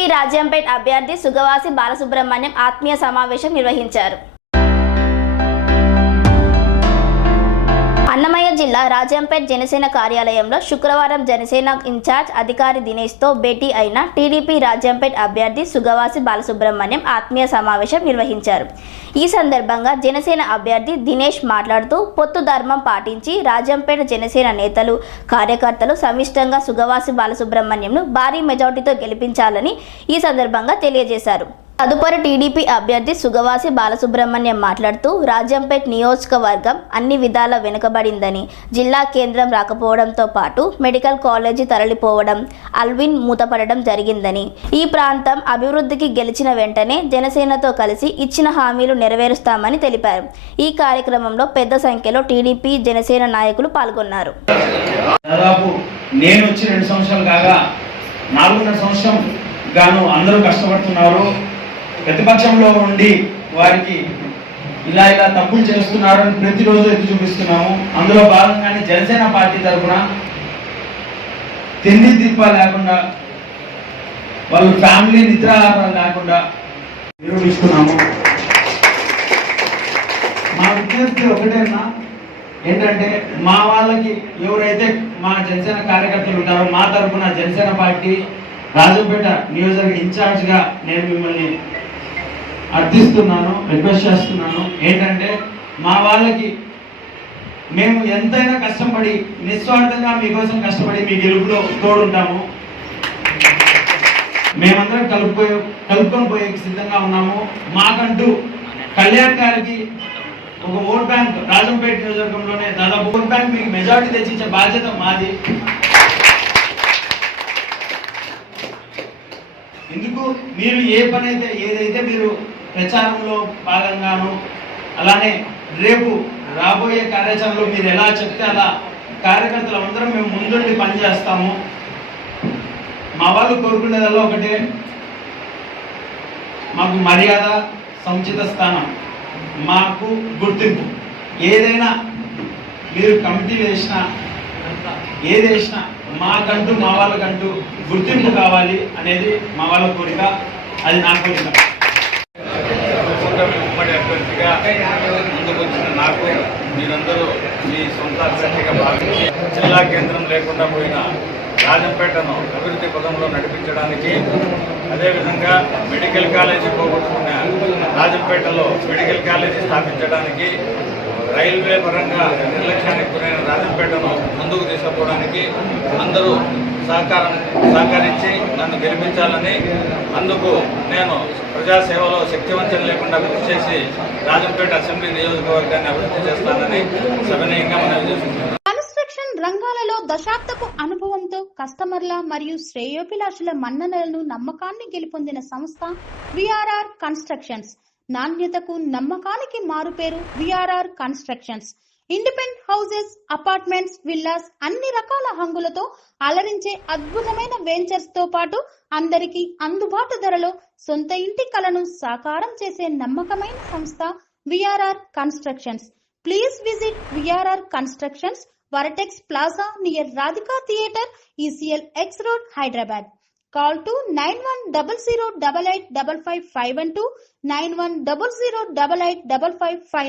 TDP Rajampet అభ్యర్థి సుగవాసి బాలసుబ్రహ్మణ్యం ఆత్మీయ సమావేశం నిర్వహించారు. అన్నమయ్య జిల్లా రాజంపేట్ జనసేన కార్యాలయంలో శుక్రవారం జనసేన ఇన్ఛార్జ్ అధికారి దినేష్తో భేటీ అయిన టీడీపీ రాజంపేట్ అభ్యర్థి సుగవాసి బాలసుబ్రహ్మణ్యం ఆత్మీయ సమావేశం నిర్వహించారు. ఈ సందర్భంగా జనసేన అభ్యర్థి దినేష్ మాట్లాడుతూ పొత్తు ధర్మం పాటించి రాజంపేట జనసేన నేతలు కార్యకర్తలు సమిష్టంగా సుగవాసి బాలసుబ్రహ్మణ్యంను భారీ మెజార్టీతో గెలిపించాలని ఈ సందర్భంగా తెలియజేశారు. తదుపరి టీడీపీ అభ్యర్థి సుగవాసి బాలసుబ్రహ్మణ్యం మాట్లాడుతూ రాజంపేట్ నియోజకవర్గం అన్ని విధాల వెనుకబడిందని, జిల్లా కేంద్రం రాకపోవడంతో పాటు మెడికల్ కాలేజీ తరలిపోవడం, అల్విన్ మూతపడడం జరిగిందని, ఈ ప్రాంతం అభివృద్ధికి గెలిచిన వెంటనే జనసేనతో కలిసి ఇచ్చిన హామీలు నెరవేరుస్తామని తెలిపారు. ఈ కార్యక్రమంలో పెద్ద సంఖ్యలో టీడీపీ జనసేన నాయకులు పాల్గొన్నారు. దాదాపు నేను వచ్చి 2 సంవత్సరాలు కాగా 4.5 సంవత్సరం గాను అందరూ కష్టపడుతున్నారు. ప్రతిపక్షంలో ఉండి వారికి ఇలా తప్పులు చేస్తున్నారని ప్రతిరోజు ఎత్తి చూపిస్తున్నాము. అందులో భాగంగానే జనసేన పార్టీ తరఫున తిండి దీప లేకుండా, వాళ్ళ ఫ్యామిలీ నిద్రాహారం లేకుండా నిర్వహిస్తున్నాము. మా విజ్ఞప్తి ఒకటేనా ఏంటంటే, మా వాళ్ళకి ఎవరైతే మా జనసేన కార్యకర్తలు ఉంటారో మా తరఫున జనసేన పార్టీ రాజంపేట నియోజకవర్గ ఇన్ఛార్జ్గా నేను మిమ్మల్ని అర్థిస్తున్నాను, రిక్వెస్ట్ చేస్తున్నాను. ఏంటంటే, మా వాళ్ళకి మేము ఎంతైనా కష్టపడి నిస్వార్థంగా మీకోసం కష్టపడి మీ గెలుపులో తోడుంటాము. మేమందరం కలుపుకొని పోయే సిద్ధంగా ఉన్నాము. మాకంటూ కళ్యాణ్ గారికి ఒక ఓట్ బ్యాంక్ రాజంపేట నియోజకవర్గంలోనే దాదాపు ఓట్ బ్యాంక్ మీకు మెజారిటీ తెచ్చిచ్చే బాధ్యత మాది. ఎందుకు మీరు ఏ పని అయితే ఏదైతే మీరు ప్రచారంలో భాగంగాను, అలానే రేపు రాబోయే కార్యాచరణలో మీరు ఎలా చెప్తే అలా కార్యకర్తలు అందరం మేము ముందుండి పనిచేస్తాము. మా వాళ్ళు కోరుకునేదల్లా ఒకటే, మాకు మర్యాద, సముచిత స్థానం, మాకు గుర్తింపు. ఏదైనా మీరు కమిటీ వేసినా ఏది వేసినా మాకంటూ మా వాళ్ళకంటూ గుర్తింపు కావాలి అనేది మా వాళ్ళ కోరిక, అది నా కోరిక. ఉమ్మడి అభ్యర్థిగా ముందుకు వచ్చిన నాకు మీరందరూ మీ సొంత అభ్యర్థిగా భావించి జిల్లా కేంద్రం లేకుండా పోయిన రాజంపేటను అభివృద్ధి పదంలో నడిపించడానికి, అదేవిధంగా మెడికల్ కాలేజీ పోగొట్టుకున్న రాజంపేటలో మెడికల్ కాలేజీ స్థాపించడానికి, రైల్వే పరంగా నిర్లక్ష్యానికి గురైన రాజంపేటను ముందుకు తీసుకుపోవడానికి అందరూ సహకరించి నన్ను గెలిపించాలని, అందుకు నేను ప్రజాసేవలో శక్తివంచన లేకుండా కృషి చేసి రాజంపేట అసెంబ్లీ నియోజకవర్గాన్ని అభివృద్ధి చేస్తానని సవినయంగా మనవి చేస్తున్నాను. కన్స్ట్రక్షన్ రంగాలలో దశాబ్దపు అనుభవంతో కస్టమర్ల మరియు శ్రేయోభిలాషుల మన్ననలను, నమ్మకాన్ని గెలుపొందిన సంస్థ విఆర్ఆర్ కన్స్ట్రక్షన్స్. నాణ్యతకు, నమ్మకానికి మారుపేరు VRR constructions. Independent houses, apartments, villas అన్ని రకాల హంగులతో అలరించే అద్భుతమైన వెంచర్స్ తో పాటు అందరికీ అందుబాటు ధరలో సొంత ఇంటి కలను సాకారం చేసే నమ్మకమైన సంస్థ VRR constructions. Please visit VRR constructions, వరటెక్స్ plaza near Radhika theatre, ECL X Road, Hyderabad. Call to 910088555512, 9100885555.